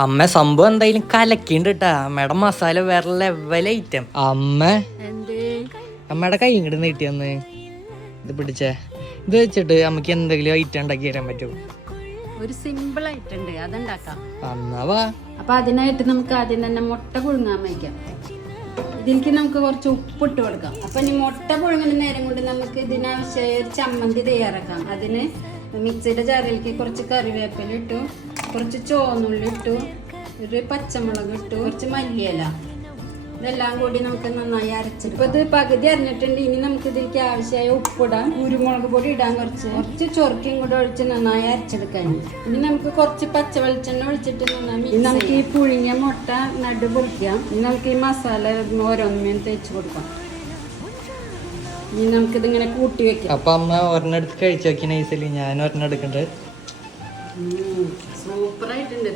അമ്മ സംഭവം എന്തായാലും കലക്കിണ്ട് കേട്ടാ. അമ്മയുടെ മസാല വേറെ ലെവൽ ഐറ്റം. അമ്മയുടെ കൈ ഇങ്ങോട്ട് നീട്ടിയന്ന് ഇത് പിടിച്ചേ. ഇത് വെച്ചിട്ട് അമ്മക്ക് എന്തെങ്കിലും ഐറ്റം ഉണ്ടാക്കി തരാൻ പറ്റുമോ? ഒരു സിമ്പിൾ ആയിട്ടുണ്ട്, അതുണ്ടാക്കാം. എന്നാ അപ്പൊ അതിനായിട്ട് നമുക്ക് ആദ്യം തന്നെ മുട്ട പുഴുങ്ങാൻ വയ്ക്കാം. ഇതിലേക്ക് നമുക്ക് കുറച്ച് ഉപ്പിട്ട് കൊടുക്കാം. അപ്പൊ ഇനി മുട്ട പുഴുങ്ങുന്ന നേരം കൊണ്ട് നമുക്ക് ഇതിനാവശ്യമായ ഒരു ചമ്മന്തി തയ്യാറാക്കാം. അതിന് മിക്സിയുടെ ജാറിലേക്ക് കുറച്ച് കറിവേപ്പില ഇട്ടു, കുറച്ച് ചുവന്നുള്ളി ഇട്ടു, ഒരു പച്ചമുളക് ഇട്ടു, കുറച്ച് മല്ലിയില, ഇതെല്ലാം കൂടി നമുക്ക് നന്നായി അരച്ചിട്ട് ഇപ്പൊ ഇത് പകുതി അരിഞ്ഞിട്ടുണ്ട്. ഇനി നമുക്ക് ഇതിലേക്ക് ആവശ്യമായ ഉപ്പിടാം, കുരുമുളക് പൊടി ഇടാൻ, കുറച്ച് ചൊറുക്കിയും കൂടെ ഒഴിച്ച് നന്നായി അരച്ചെടുക്കാൻ. ഇനി നമുക്ക് കുറച്ച് പച്ച വെളിച്ചെണ്ണ ഒഴിച്ചിട്ട് നന്നായി നമുക്ക് ഈ പുഴുങ്ങിയ മുട്ട നടു പൊളിക്കാം. ഇനി നമുക്ക് ഈ മസാല ഓരോന്നും തേച്ച് കൊടുക്കാം. ഇനി നമുക്കിതിങ്ങനെ കൂട്ടി വെക്കാം. അപ്പൊ അമ്മ ഒരെണ്ണം എടുത്ത് കഴിച്ചു നോക്കി നൈസല്ലേ? ഞാൻ ഒരെണ്ണം എടുക്കണ്ട്. സൂപ്പറായിട്ടുണ്ട്.